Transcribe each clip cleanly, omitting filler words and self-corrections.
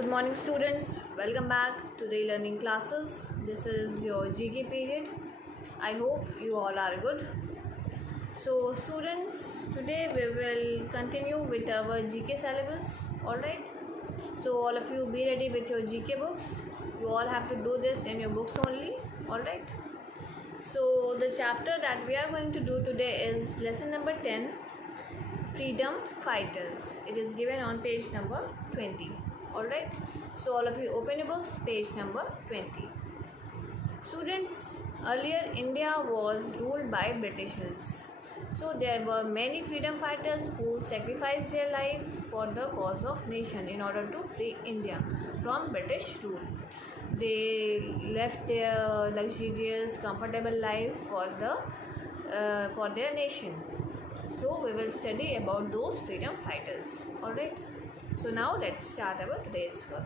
Good morning, students. Welcome back to the learning classes. This is your GK period. I hope you all are good. So, students, today we will continue with our GK syllabus. Alright. So, all of you be ready with your GK books. You all have to do this in your books only. Alright. So, the chapter that we are going to do today is lesson number 10, Freedom Fighters. It is given on page number 20. Alright, so all of you open your books, page number 20. Students, earlier India was ruled by Britishers. So there were many freedom fighters who sacrificed their life for the cause of nation in order to free India from British rule. They left their luxurious, comfortable life for their nation. So we will study about those freedom fighters. Alright. So now let's start our today's work.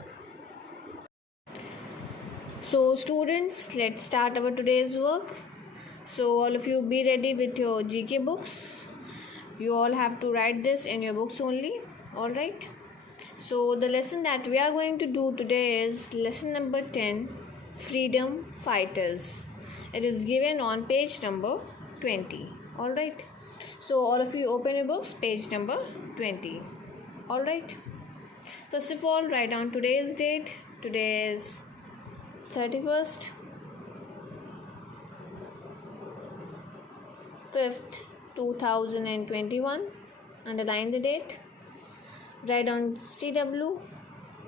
So students, let's start our today's work. So all of you be ready with your GK books. You all have to write this in your books only. Alright. So the lesson that we are going to do today is lesson number 10, Freedom Fighters. It is given on page number 20. Alright. So all of you open your books, page number 20. Alright. First of all, write down today's date. Today is 31st 5th 2021. Underline the date. Write down CW,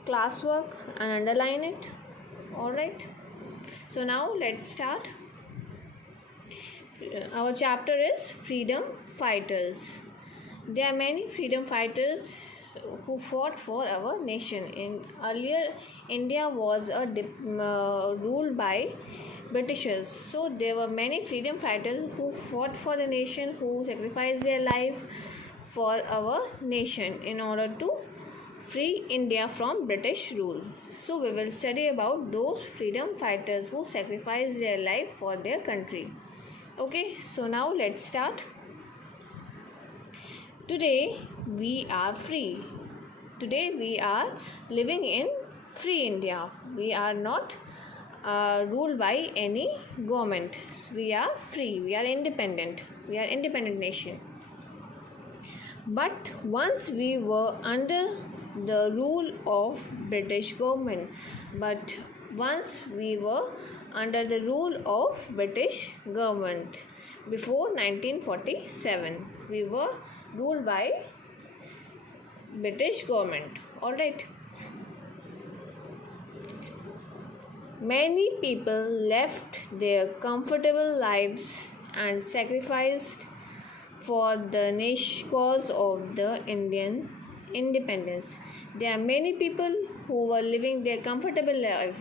classwork, and underline it. Alright. So now let's start. Our chapter is Freedom Fighters. There are many freedom fighters who fought for our nation. Earlier, India was ruled by Britishers. So there were many freedom fighters who fought for the nation, who sacrificed their life for our nation in order to free India from British rule. So we will study about those freedom fighters who sacrificed their life for their country. Okay, so now let's start. Today we are free. Today we are living in free India. We are not ruled by any government. We are free. We are independent. We are independent nation. But once we were under the rule of British government. Before 1947, we were ruled by British government. Alright. Many people left their comfortable lives and sacrificed for the cause of the Indian independence. There are many people who were living their comfortable life,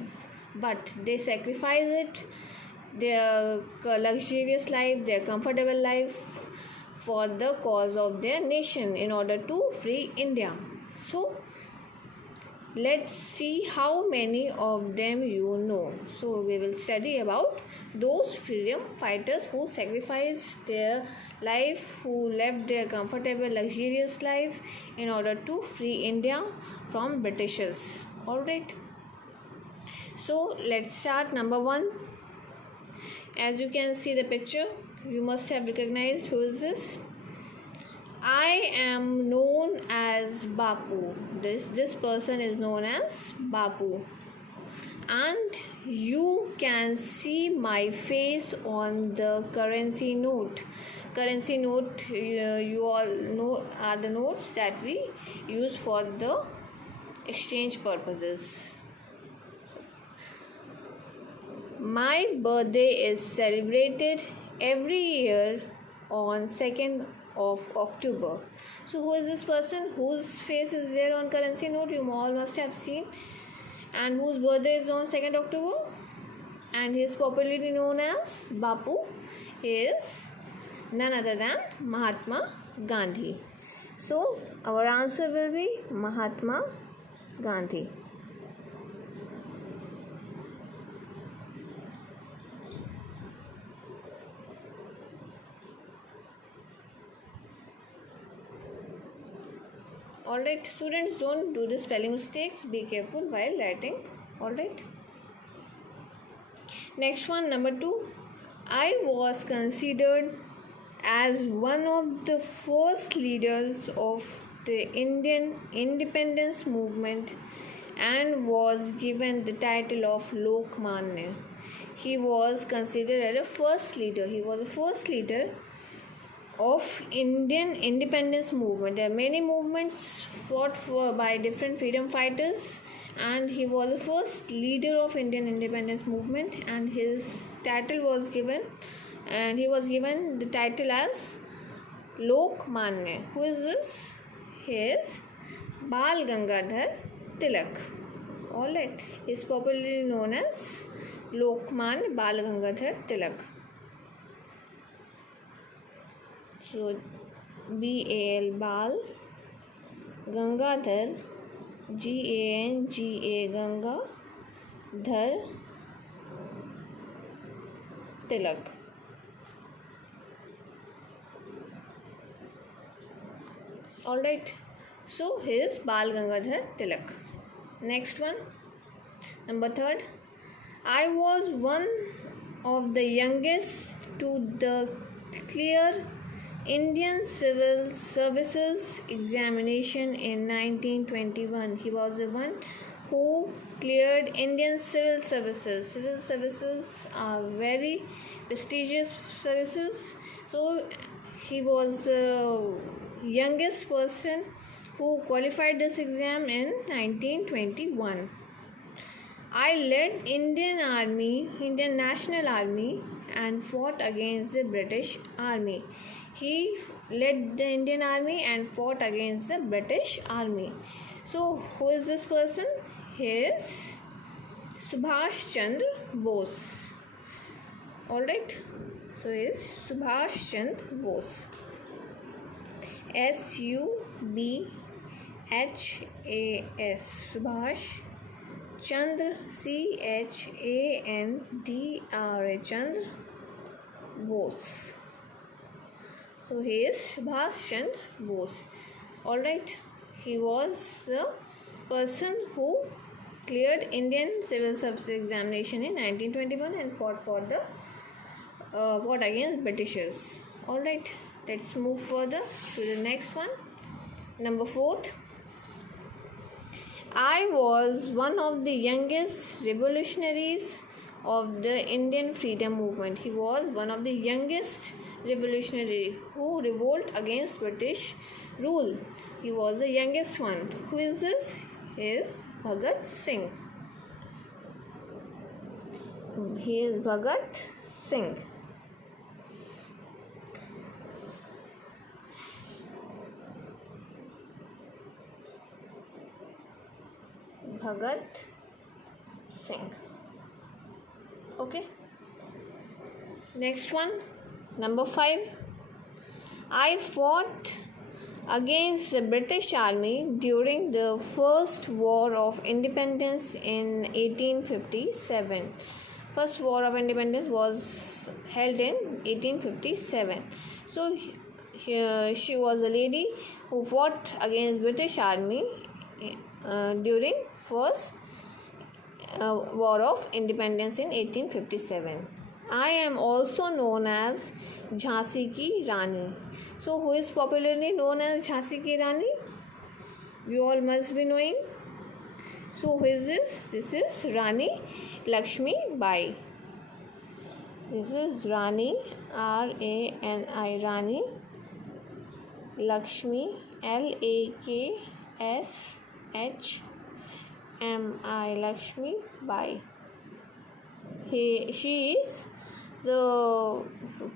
but they sacrificed their luxurious life, their comfortable life for the cause of their nation in order to free India. So let's see how many of them you know. So we will study about those freedom fighters who sacrificed their life, who left their comfortable, luxurious life in order to free India from Britishers. Alright. So let's start. Number 1. As you can see the picture, you must have recognized who is this. I am known as Bapu. This person is known as Bapu. And you can see my face on the currency note. Currency note, you all know, are the notes that we use for the exchange purposes. My birthday is celebrated every year on 2nd of October. So who is this person whose face is there on currency note? You all must have seen. And whose birthday is on 2nd October? And he is popularly known as Bapu. He is none other than Mahatma Gandhi. So our answer will be Mahatma Gandhi. Alright, students, don't do the spelling mistakes. Be careful while writing. Alright. Next one, number 2. I was considered as one of the first leaders of the Indian independence movement and was given the title of Lokmanya. He was considered as a first leader. He was the first leader of Indian independence movement. There are many movements fought by different freedom fighters, and he was the first leader of Indian independence movement, and his title was given, and he was given the title as Lokmanya. Who is this? He is Bal Gangadhar Tilak. Alright, he is popularly known as Lokmanya Bal Gangadhar Tilak. So BAL Bal Gangadhar GANGA Ganga Dhar Tilak. Alright, so here's Bal Gangadhar Tilak. Next one, number 3. I was one of the youngest to the clear Indian Civil Services examination in 1921. He was the one who cleared Indian Civil Services. Civil services are very prestigious services. So he was the youngest person who qualified this exam in 1921. I led Indian National Army and fought against the British Army. He led the Indian Army and fought against the British Army. So, who is this person? He is Subhash Chandra Bose. Alright, so he is Subhash Chandra Bose. SUBHAS, Subhash Chandra, CHANDRA, Chandra Bose. So he is Subhash Chandra Bose. Alright, he was the person who cleared Indian Civil Service examination in 1921 and fought against Britishers. Alright, let's move further to the next one. Number 4. I was one of the youngest revolutionaries of the Indian freedom movement. He was one of the youngest revolutionary who revolted against British rule. He was the youngest one. Who is this? He is Bhagat Singh. He is Bhagat Singh. Bhagat Singh. Okay. Next one, number 5. I fought against the British Army during the First War of Independence in 1857. First War of Independence was held in 1857. So she was a lady who fought against British Army during First War of Independence in 1857. I am also known as Jhansi Ki Rani. So who is popularly known as Jhansi Ki Rani? You all must be knowing. So who is this? This is Rani Lakshmi Bai. This is Rani, R-A-N-I, Rani Lakshmi, L-A-K-S-H-M-I, Lakshmi Bai. She is the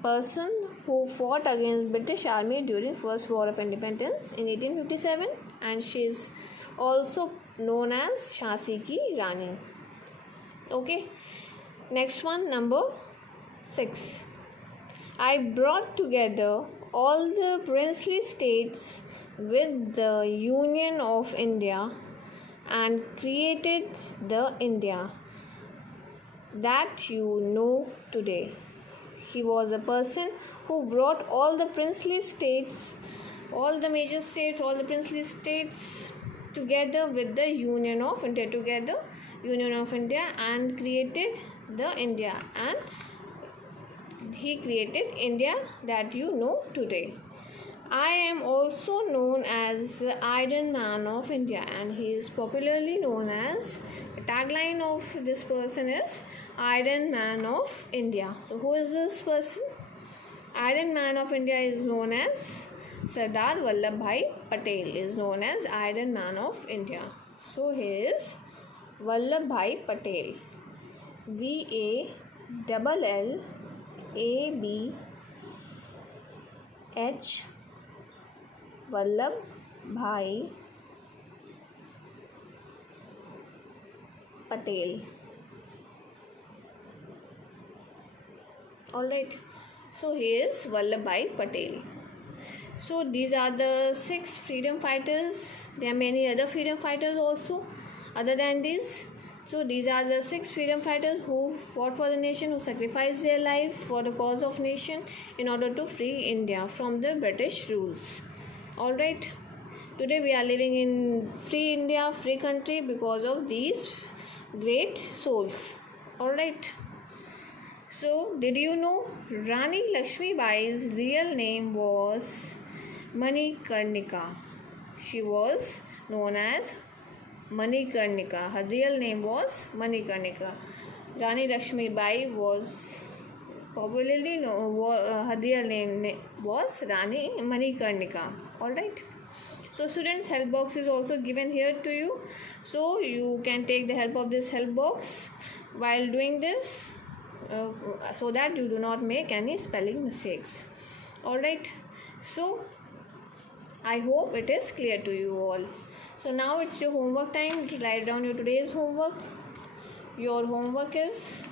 person who fought against British Army during First War of Independence in 1857, and she is also known as Jhansi Ki Rani. Okay, next one, number 6. I brought together all the princely states with the Union of India and created the India that you know today. He was a person who brought all the princely states all the major states, all the princely states together with the Union of India, and created the India, and he created India that you know today. I am also known as the Iron Man of India, and he is popularly known as, the tagline of this person is Iron Man of India. So who is this person? Iron Man of India is known as Sardar Vallabhbhai Patel, is known as Iron Man of India. So he is Vallabhbhai Patel. VALLABH Vallabhbhai Patel. Alright, so he is Vallabhbhai Patel. So these are the 6 freedom fighters. There are many other freedom fighters also other than this. So these are the 6 freedom fighters who fought for the nation, who sacrificed their life for the cause of nation in order to free India from the British rules. Alright, today we are living in free India, free country because of these great souls. Alright, so did you know Rani Lakshmibai's real name was Manikarnika? She was known as Manikarnika. Her real name was Manikarnika. Rani Lakshmibai was popularly known, her real name was Rani Manikarnika. Alright. So students, help box is also given here to you. So you can take the help of this help box while doing this, so that you do not make any spelling mistakes. Alright. So I hope it is clear to you all. So now it's your homework time. Write down your today's homework. Your homework is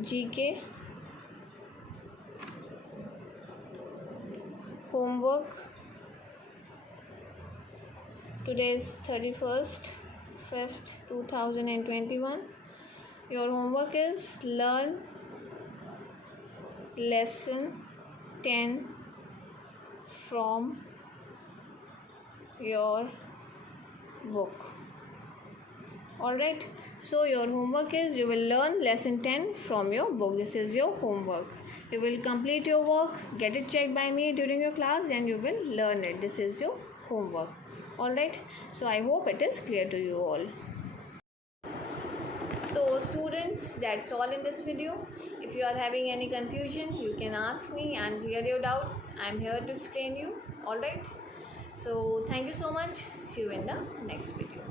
GK homework. Today is 31st 5th 2021. Your homework is learn lesson 10 from your book. Alright, so your homework is you will learn lesson 10 from your book. This is your homework. You will complete your work, get it checked by me during your class, and you will learn it. This is your homework. Alright, so I hope it is clear to you all. So students, that's all in this video. If you are having any confusion, you can ask me and clear your doubts. I am here to explain you. Alright, so thank you so much. See you in the next video.